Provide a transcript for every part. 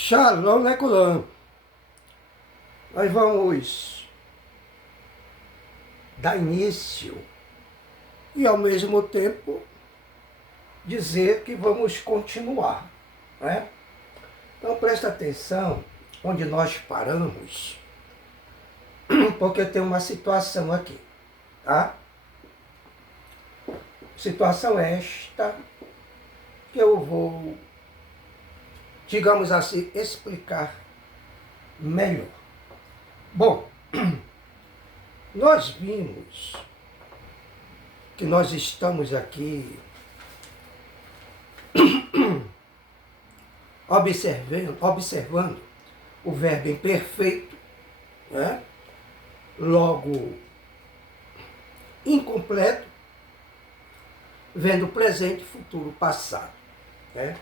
Shalom Lecolam. Nós vamos dar início e ao mesmo tempo dizer que vamos continuar, né? Então presta atenção onde nós paramos, porque tem uma situação aqui, tá? Situação esta que eu vou, digamos assim, explicar melhor. Bom, nós vimos que nós estamos aqui observando o verbo imperfeito, né? Logo incompleto, vendo presente, futuro, passado, né?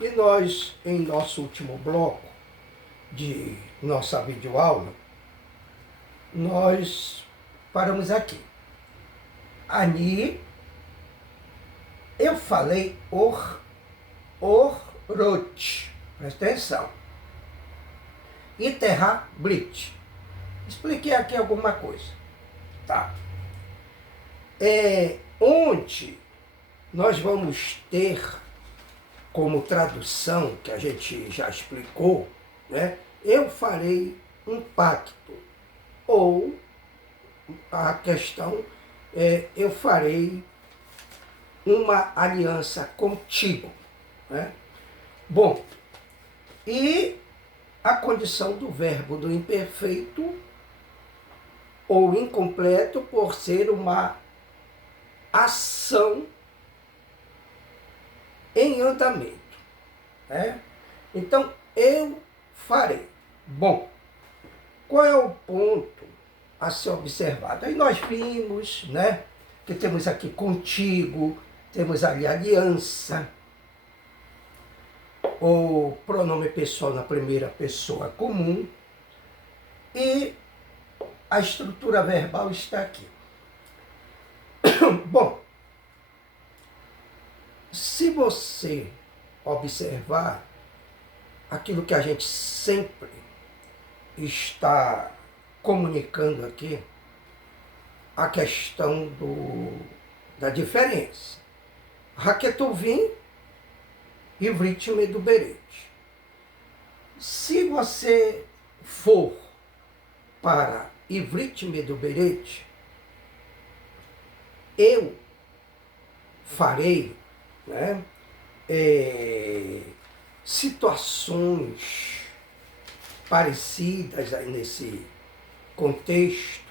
E nós, em nosso último bloco de nossa videoaula, nós paramos aqui. Ali eu falei orot, presta atenção, e terra brit. Expliquei aqui alguma coisa, tá? Onde nós vamos ter como tradução, que a gente já explicou, né? Eu farei um pacto, ou a questão é, eu farei uma aliança contigo, né? Bom, e a condição do verbo do imperfeito ou incompleto por ser uma ação em andamento, né? Então, eu farei. Bom, qual é o ponto a ser observado? Aí nós vimos, né, que temos aqui contigo, temos ali aliança, o pronome pessoal na primeira pessoa comum, e a estrutura verbal está aqui. Bom, se você observar aquilo que a gente sempre está comunicando aqui, a questão da diferença. Haketuvim e Vrit Meduberet. Se você for para Ivrit Meduberet, eu farei, né, situações parecidas aí nesse contexto,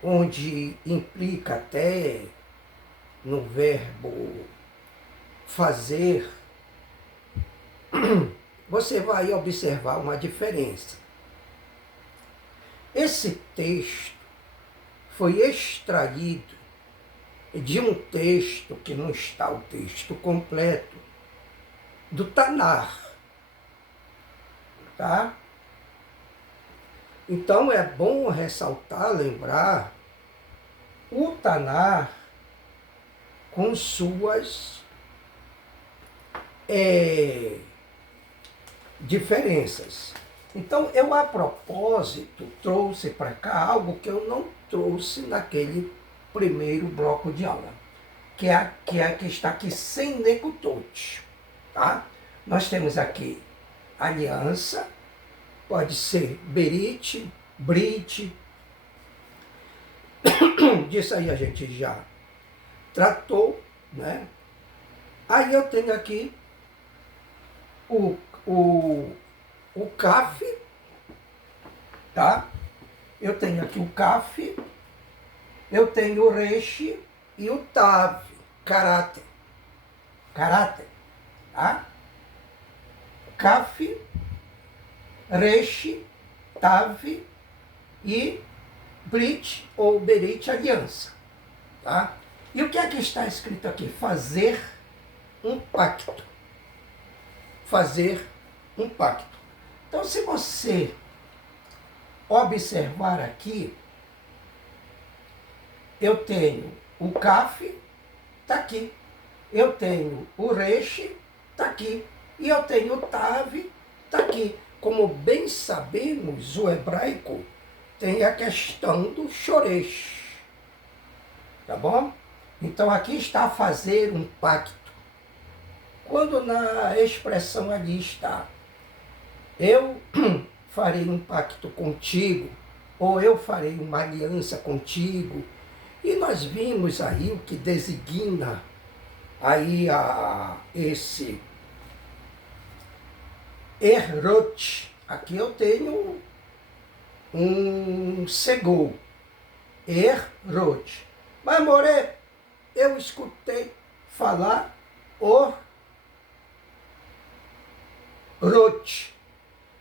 onde implica até no verbo fazer, você vai observar uma diferença. Esse texto foi extraído de um texto que não está o texto completo, do Tanar, tá? Então é bom ressaltar, lembrar, o Tanar com suas diferenças. Então eu, a propósito, trouxe para cá algo que eu não trouxe naquele primeiro bloco de aula, que é a que está aqui sem necutote, tá? Nós temos aqui aliança, pode ser berit, brit, disso aí a gente já tratou, né? Aí eu tenho aqui o CAF, tá? Eu tenho aqui o CAF, eu tenho o Resh e o Tav, caráter, tá? CAF, Resh, Tav e Brit ou Berit, aliança, tá? E o que é que está escrito aqui? Fazer um pacto. Fazer um pacto. Então, se você observar aqui, eu tenho o CAF, está aqui. Eu tenho o Resh, está aqui. E eu tenho o TAV, está aqui. Como bem sabemos, o hebraico tem a questão do shoresh. Tá bom? Então aqui está fazer um pacto. Quando na expressão ali está, eu farei um pacto contigo, ou eu farei uma aliança contigo, e nós vimos aí o que designa aí esse errot. Aqui eu tenho um segou, errot. Mas, Moré, eu escutei falar orot.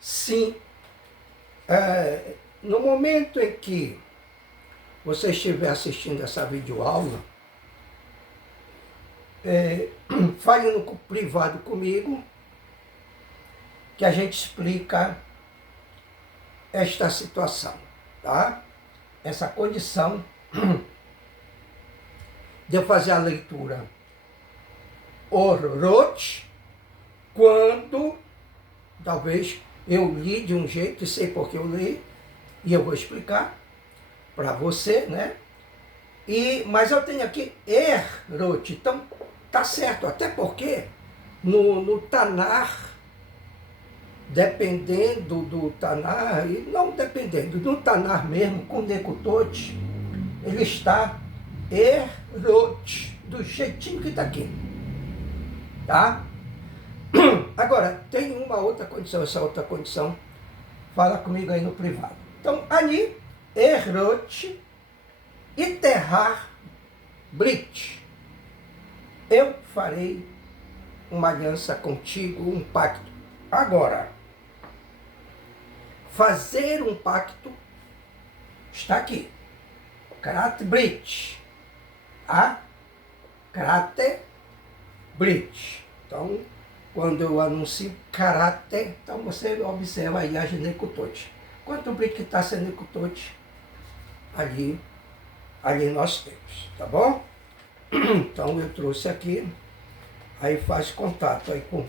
Sim. No momento em que você estiver assistindo essa videoaula, fale no privado comigo, que a gente explica esta situação, tá? Essa condição de eu fazer a leitura orot, quando talvez eu li de um jeito, e sei porque eu li, e eu vou explicar para você, né? Mas eu tenho aqui errot, então tá certo, até porque no Tanar, dependendo do Tanar, e não dependendo, do Tanar mesmo, com Nekutot, ele está errot, do jeitinho que está aqui, tá? Agora, tem uma outra condição, essa outra condição, fala comigo aí no privado. Então, ali, errot, iterrar, brit, eu farei uma aliança contigo, um pacto. Agora, fazer um pacto está aqui. Krat brit. Krat brit. Então, quando eu anuncio caráter, então você observa aí a Genekutot. Quanto brit que está sendo Nekutot, ali nós temos, tá bom? Então eu trouxe aqui, aí faz contato aí com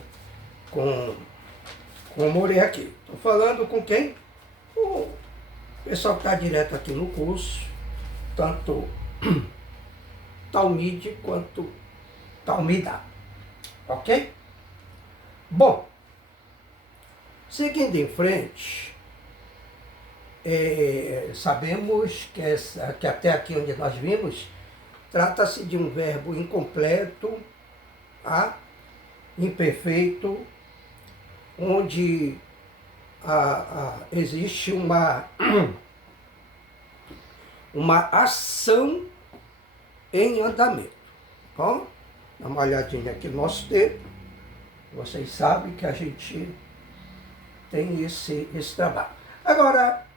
o Moré aqui. Estou falando com quem? O pessoal que está direto aqui no curso, tanto Talmide quanto Talmidá. Ok? Bom, seguindo em frente, sabemos que até aqui onde nós vimos, trata-se de um verbo incompleto, imperfeito, onde existe uma ação em andamento. Bom, dá uma olhadinha aqui no nosso tempo. Vocês sabem que a gente tem esse trabalho. Agora,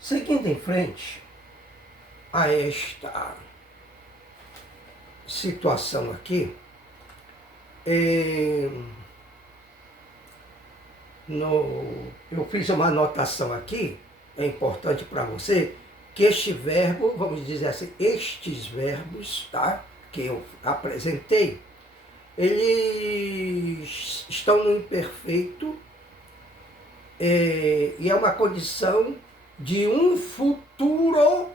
seguindo em frente a esta situação aqui, eu fiz uma anotação aqui, é importante para você, que este verbo, vamos dizer assim, estes verbos, tá, que eu apresentei, eles estão no imperfeito, e é uma condição de um futuro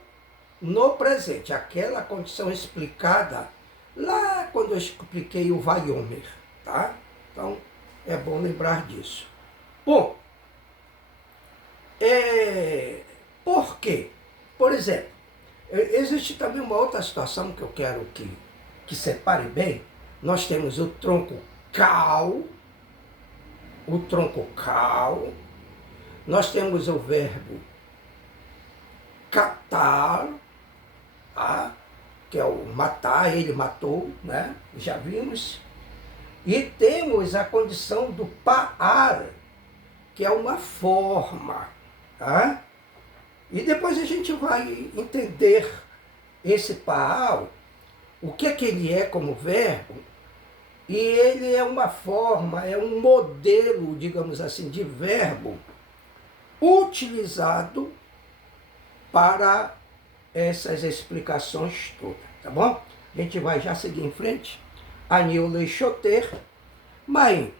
no presente, aquela condição explicada lá quando eu expliquei o Vaiomer, tá? Então, é bom lembrar disso. Bom, por quê? Por exemplo, existe também uma outra situação que eu quero que separe bem. Nós temos o tronco cal, nós temos o verbo catar, que é o matar, ele matou, né? Já vimos. E temos a condição do paar, que é uma forma, tá? E depois a gente vai entender esse paar, o que ele é como verbo, e ele é uma forma, é um modelo, digamos assim, de verbo utilizado para essas explicações todas, tá bom? A gente vai já seguir em frente. Anil Leixoter, Maim,